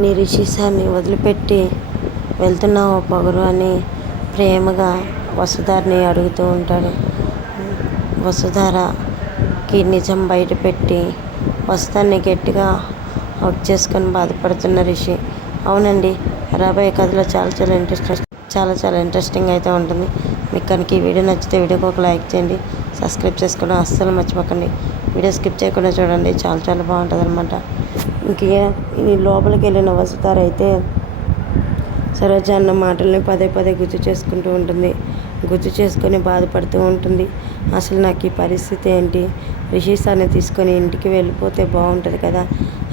నీ రిషిసాన్ని వదిలిపెట్టి వెళ్తున్నావా పొగరు అని ప్రేమగా వసుధారని అడుగుతూ ఉంటాడు. వసుధారకి నిజం బయటపెట్టి వసుధాన్ని గట్టిగా హగ్ చేసుకొని బాధపడుతున్న రిషి. అవునండి, రాబోయే కథలో చాలా ఇంట్రెస్టింగ్ అయితే ఉంటుంది. మీకు కనుక ఈ వీడియో నచ్చితే వీడియోకి ఒక లైక్ చేయండి, సబ్స్క్రైబ్ చేసుకోవడం అస్సలు మర్చిపోకండి. వీడియో స్కిప్ చేయకుండా చూడండి, చాలా బాగుంటుంది అనమాట. ఇంక ఈ లోపలికి వెళ్ళిన వసుధార అయితే సరోజ అన్న మాటల్ని పదే గుర్తు చేసుకుంటూ ఉంటుంది. గుర్తు చేసుకొని బాధపడుతూ ఉంటుంది. అసలు నాకు ఈ పరిస్థితి ఏంటి, రిషి సార్ని తీసుకొని ఇంటికి వెళ్ళిపోతే బాగుంటుంది కదా,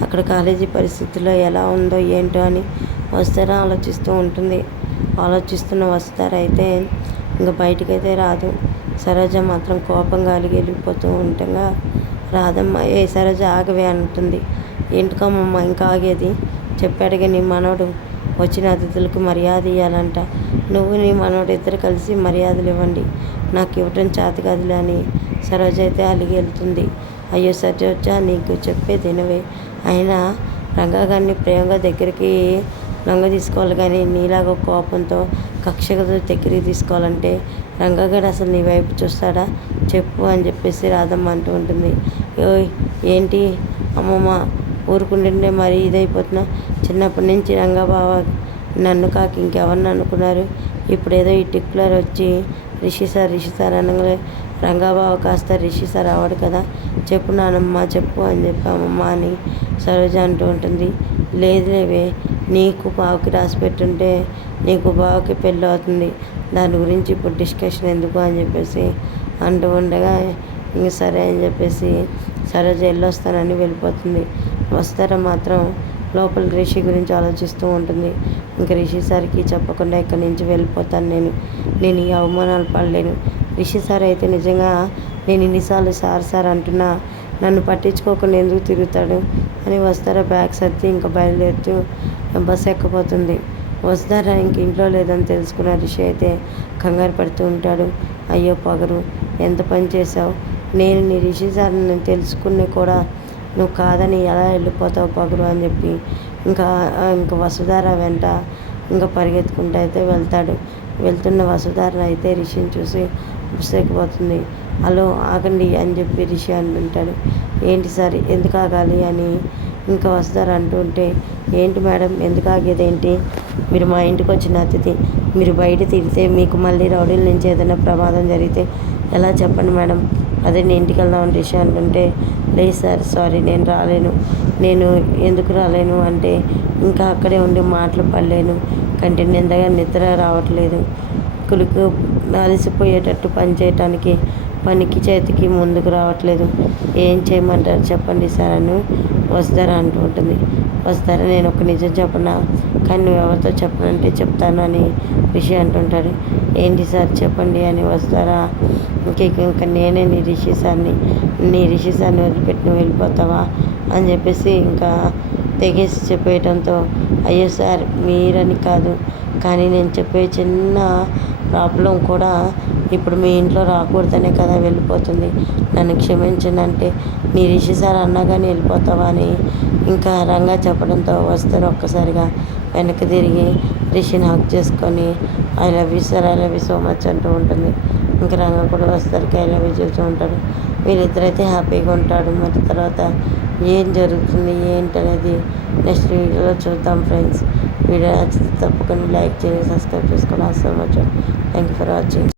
అక్కడ కాలేజీ పరిస్థితుల్లో ఎలా ఉందో ఏంటో అని వసుధార ఆలోచిస్తూ ఉంటుంది. ఆలోచిస్తున్న వసుధార అయితే ఇంకా బయటకైతే రాదు. సరోజ మాత్రం కోపంగా అలిగి వెళ్ళిపోతూ ఉండగా రాధమ్మ ఏ సరోజ ఆగవే అంటుంది. ఏంటికమ్మమ్మ ఇంకా ఆగేది, చెప్పాడుగా నీ మనవడు వచ్చిన అతిథులకు మర్యాద ఇవ్వాలంట, నువ్వు నీ మనవడు ఇద్దరు కలిసి మర్యాదలు ఇవ్వండి, నాకు ఇవ్వటం చేత కాదులే అని సరోజ అయితే అలిగి వెళ్తుంది. అయ్యో సరోజ, నీకు చెప్పేది వినవే, అయినా రంగా గారిని ప్రేమగా దగ్గరికి లొంగ తీసుకోవాలి కానీ నీలాగా కోపంతో కక్షగా దగ్గరికి తీసుకోవాలంటే రంగగాడు అసలు నీ వైపు చూస్తాడా చెప్పు అని చెప్పేసి రాధమ్మ అంటూ ఉంటుంది. ఏంటి అమ్మమ్మ ఊరుకుంటుంటే మరి ఇదైపోతున్నా, చిన్నప్పటి నుంచి రంగబావ నన్ను కాక ఇంకెవరిని అనుకున్నారు, ఇప్పుడు ఏదో ఈ టిక్యులర్ వచ్చి రిషి సార్ అనగానే రంగబావ కాస్త రిషి సార్ అవ్వడు కదా, చెప్పు నానమ్మ చెప్పు అని చెప్పి అమ్మమ్మ అని సరోజ అంటూ ఉంటుంది. లేదులేవే, నీకు బావకి రాసి పెట్టుంటే నీకు బావకి పెళ్ళి అవుతుంది, దాని గురించి ఇప్పుడు డిస్కషన్ ఎందుకు అని చెప్పేసి అంటూ ఉండగా ఇంక సరే అని చెప్పేసి సరోజ వెళ్ళొస్తానని వెళ్ళిపోతుంది. వసుధార మాత్రం లోపల రిషి గురించి ఆలోచిస్తూ ఉంటుంది. ఇంకా రిషి సార్కి చెప్పకుండా ఇక్కడి నుంచి వెళ్ళిపోతాను, నేను ఈ అవమానాలు పడలేను. రిషి సార్ అయితే నిజంగా నేను ఇన్నిసార్లు సార్ అంటున్నా నన్ను పట్టించుకోకుండా ఎందుకు తిరుగుతాడు అని వసుధార బ్యాగ్ సర్ది ఇంకా బయలుదేరుతూ బస్సు ఎక్కపోతుంది. వసుధార ఇంక ఇంట్లో లేదని తెలుసుకున్న రిషి అయితే కంగారు పడుతూ ఉంటాడు. అయ్యో పొగరు, ఎంత పని చేసావు, నేను నీ రిషి సార్ని తెలుసుకుని కూడా నువ్వు కాదని ఎలా వెళ్ళిపోతావు పొగరు అని చెప్పి ఇంకా వసుధార వెంట ఇంకా పరిగెత్తుకుంటూ అయితే వెళ్తాడు. వెళ్తున్న వసుధార అయితే రిషిని చూసి బుస్సెక్కిపోతుంది. హలో ఆగండి అని చెప్పి రిషి అంటుంటాడు. ఏంటి సార్ ఎందుకు ఆగాలి అని ఇంకా వసుధార అంటూ ఉంటే, ఏంటి మేడం ఎందుకు ఆగేదేంటి, మీరు మా ఇంటికి వచ్చిన అతిథి, మీరు బయట తిరిగితే మీకు మళ్ళీ రౌడీల నుంచి ఏదైనా ప్రమాదం జరిగితే ఎలా చెప్పండి మేడం, అదే నేను ఇంటికి వెళ్దామని రిషి అంటుంటే, లేదు సార్ సారీ నేను రాలేను, నేను ఎందుకు రాలేను అంటే ఇంకా అక్కడే ఉండి మాటలు పడలేను, కంటి నిందగా నిద్ర రావట్లేదు, కులుకు అలసిపోయేటట్టు పని చేయటానికి పనికి చేతికి ముందుకు రావట్లేదు, ఏం చేయమంటారు చెప్పండి సార్ అని వసుధార అంటూ ఉంటుంది. వసుధార నేను ఒక నిజం చెప్పనా, కానీ నువ్వు ఎవరితో చెప్పనంటే చెప్తాను అని రిషి అంటుంటాడు. ఏంటి సార్ చెప్పండి అని వసుధార ఇంకా నేనే నీ రిషి సార్ని వదిలిపెట్టి నువ్వు వెళ్ళిపోతావా అని చెప్పేసి ఇంకా తెగేసి చెప్పేయడంతో, అయ్యో సార్ మీరని కాదు, కానీ నేను చెప్పే చిన్న ప్రాబ్లం కూడా ఇప్పుడు మీ ఇంట్లో రాకూడదనే కదా వెళ్ళిపోతుంది, నన్ను క్షమించండి అంటే నీ రిషి సార్ అన్నా కానీ వెళ్ళిపోతావా అని ఇంకా రంగా చెప్పడంతో వస్తారు ఒక్కసారిగా వెనక్కి తిరిగి రిషిని హక్ చేసుకొని I love you sir, I love you so much అంటూ ఉంటుంది. ఇంకా రంగా కూడా వస్తారికి ఐ లవ్ యూ చూస్తూ ఉంటాడు. వీళ్ళిద్దరైతే హ్యాపీగా ఉంటాడు. మరి తర్వాత ఏం జరుగుతుంది ఏంటనేది నెక్స్ట్ వీడియోలో చూద్దాం ఫ్రెండ్స్. వీడియో నచ్చితే తప్పకుండా లైక్ చేయండి, సబ్స్క్రైబ్ చేసుకోండి. అస్సలు మర్చిపోండి. Thank you for watching.